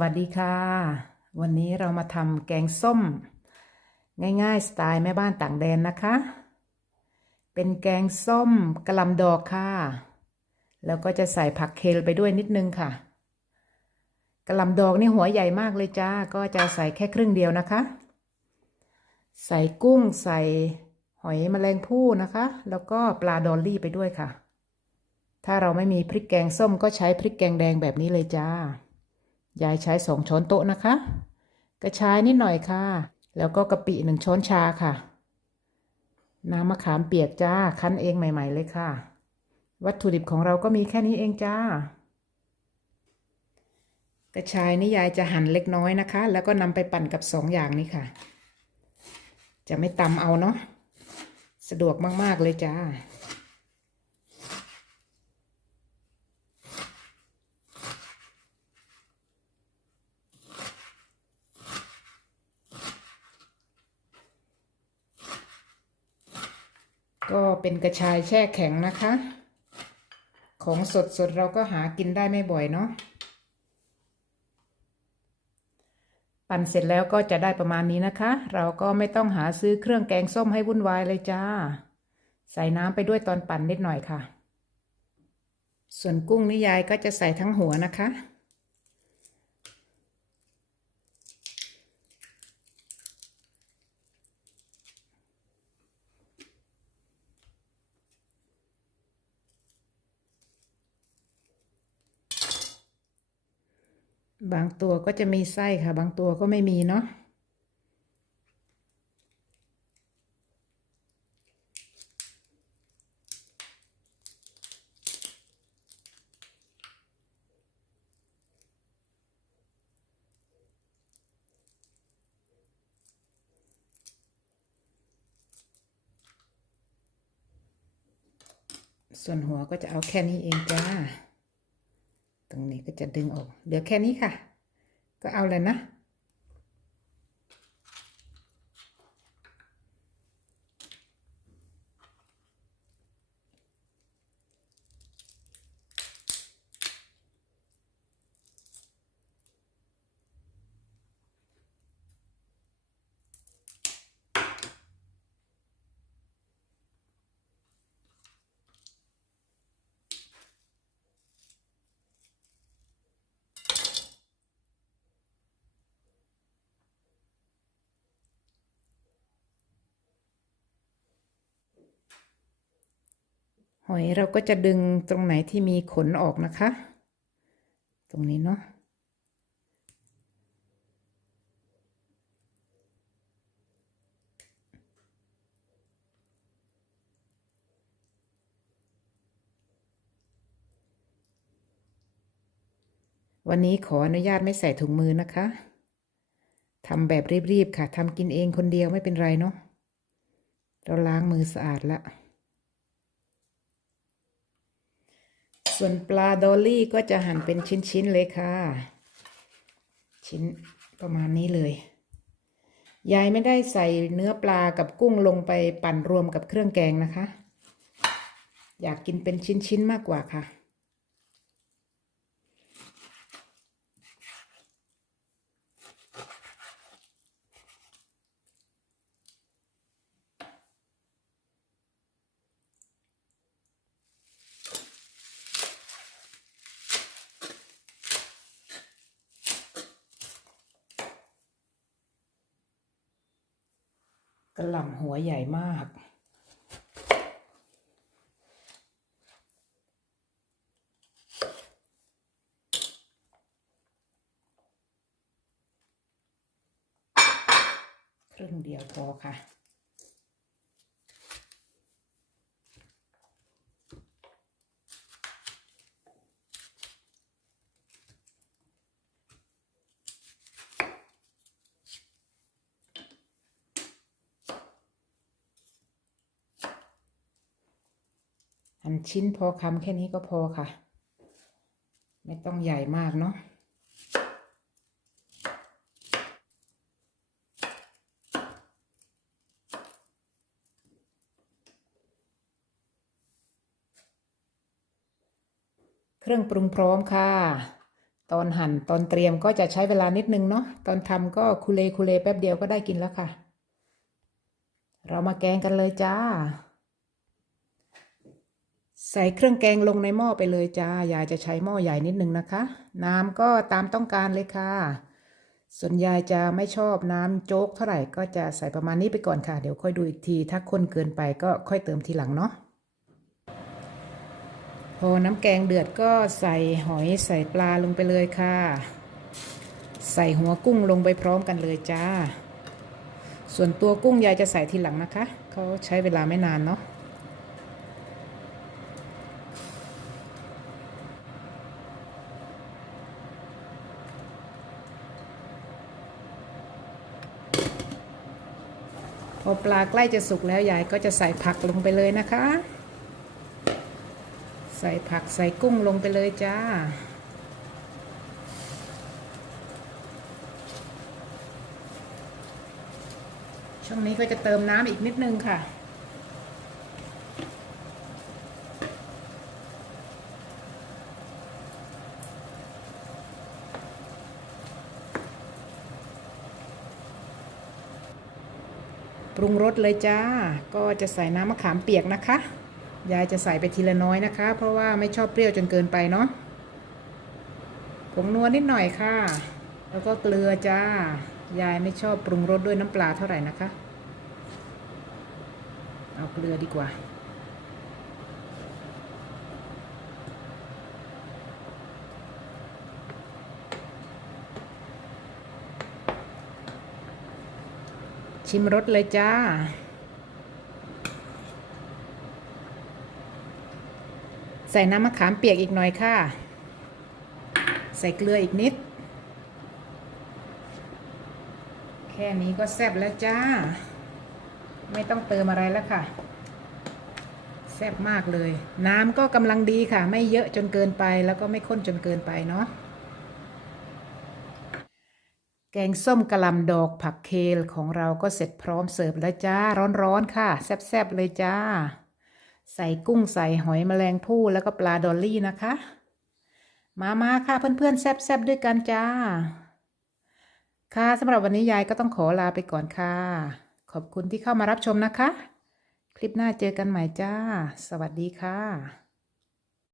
วัสดีค่ะ วันนี้เรามาทำแกงส้ม ง่ายๆ สไตล์แม่บ้านต่างแดนนะคะ เป็นแกงส้มกระลำดอกค่ะ แล้วก็จะใส่ผักเคลไปด้วยนิดนึงค่ะกระลำดอกนี่หัวใหญ่มากเลยจ้า ก็จะใส่แค่ครึ่งเดียวนะคะ ใส่กุ้งใส่หอยแมลงภู่นะคะ แล้วก็ปลาดอลลี่ไปด้วยค่ะ ถ้าเราไม่มีพริกแกงส้มก็ใช้พริกแกงแดงแบบนี้เลยจ้า ยายใช้สองช้อนโต๊ะนะคะ กระชายนิดหน่อยค่ะ แล้วก็กะปิหนึ่งช้อนชาค่ะ น้ำมะขามเปียกจ้า คั้นเองใหม่ ๆ เลยค่ะ วัตถุดิบของเราก็มีแค่นี้เองจ้า กระชายนี่ยายจะหั่นเล็กน้อยนะคะ แล้วก็นำไปปั่นกับสองอย่างนี้ค่ะ จะไม่ตำเอาเนาะ สะดวกมาก ๆ เลยจ้า ก็เป็นกระชายแช่แข็งนะคะ ของสดสดเราก็หากินได้ไม่บ่อยเนาะปั่นเสร็จแล้วก็จะได้ประมาณนี้นะคะ เราก็ไม่ต้องหาซื้อเครื่องแกงส้มให้วุ่นวายเลยจ้า ใส่น้ำไปด้วยตอนปั่นนิดหน่อยค่ะ ส่วนกุ้งนี่ยายก็จะใส่ทั้งหัวนะคะ บางตัวก็จะมีไส้ค่ะ บางตัวก็ไม่มีเนาะส่วนหัวก็จะเอาแค่นี้เองจ้า ตรงนี้ก็จะดึงออกเหลือแค่นี้ค่ะ ก็เอาเลยนะ หอยเราก็จะดึงตรงไหนที่มีขนออกนะคะ ตรงนี้เนาะวันนี้ขออนุญาตไม่ใส่ถุงมือนะคะทำแบบรีบๆค่ะทำกินเองคนเดียวไม่เป็นไรเนาะเราล้างมือสะอาดและ ส่วนปลาดอลลี่ก็จะหั่นเป็นชิ้นๆเลยค่ะ ชิ้นประมาณนี้เลย ยายไม่ได้ใส่เนื้อปลากับกุ้งลงไปปั่นรวมกับเครื่องแกงนะคะ อยากกินเป็นชิ้นๆมากกว่าค่ะ กระหล่ำหัวใหญ่มาก ครึ่งเดียวพอค่ะ หั่นชิ้นพอคำแค่นี้ก็พอค่ะ ไม่ต้องใหญ่มากเนาะเครื่องปรุงพร้อมค่ะ ตอนหั่นตอนเตรียมก็จะใช้เวลานิดนึงเนาะ ตอนทำก็คุเลคุเลแป๊บเดียวก็ได้กินแล้วค่ะ เรามาแกงกันเลยจ้า ใส่เครื่องแกงลงในหม้อไปเลยจ้ายายจะใช้หม้อใหญ่นิดนึงนะคะ น้ำก็ตามต้องการเลยค่ะ ส่วนยายจะไม่ชอบน้ำโจ๊กเท่าไหร่ก็จะใส่ประมาณนี้ไปก่อนค่ะ เดี๋ยวค่อยดูอีกที ถ้าข้นเกินไปก็ค่อยเติมทีหลังเนาะพอน้ำแกงเดือดก็ใส่หอยใส่ปลาลงไปเลยค่ะ ใส่หัวกุ้งลงไปพร้อมกันเลยจ้า ส่วนตัวกุ้งยายจะใส่ทีหลังนะคะ เขาใช้เวลาไม่นานเนาะ พอปลาใกล้จะสุกแล้วยายก็จะใส่ผักลงไปเลยนะคะ ใส่ผักใส่กุ้งลงไปเลยจ้า ช่วงนี้ก็จะเติมน้ำอีกนิดนึงค่ะ ปรุงรสเลยจ้า ก็จะใส่น้ำมะขามเปียกนะคะ ยายจะใส่ไปทีละน้อยนะคะ เพราะว่าไม่ชอบเปรี้ยวจนเกินไปเนาะผงนัวนิดหน่อยค่ะ แล้วก็เกลือจ้า ยายไม่ชอบปรุงรสด้วยน้ำปลาเท่าไหร่นะคะ เอาเกลือดีกว่า ชิมรสเลยจ้า ใส่น้ำมะขามเปียกอีกหน่อยค่ะ ใส่เกลืออีกนิด แค่นี้ก็แซ่บแล้วจ้า ไม่ต้องเติมอะไรแล้วค่ะ แซ่บมากเลย น้ำก็กำลังดีค่ะ ไม่เยอะจนเกินไปแล้วก็ไม่ข้นจนเกินไปเนาะ แกงส้มกะหล่ำดอกผักเคลของเราก็เสร็จพร้อมเสิร์ฟแล้วจ้า ร้อนๆค่ะ แซ่บๆเลยจ้า ใส่กุ้งใส่หอยแมลงภู่แล้วก็ปลาดอลลี่นะคะ มามาค่ะเพื่อนๆ แซ่บๆด้วยกันจ้า ค่ะสำหรับวันนี้ยายก็ต้องขอลาไปก่อนค่ะ ขอบคุณที่เข้ามารับชมนะคะ คลิปหน้าเจอกันใหม่จ้า สวัสดีค่ะ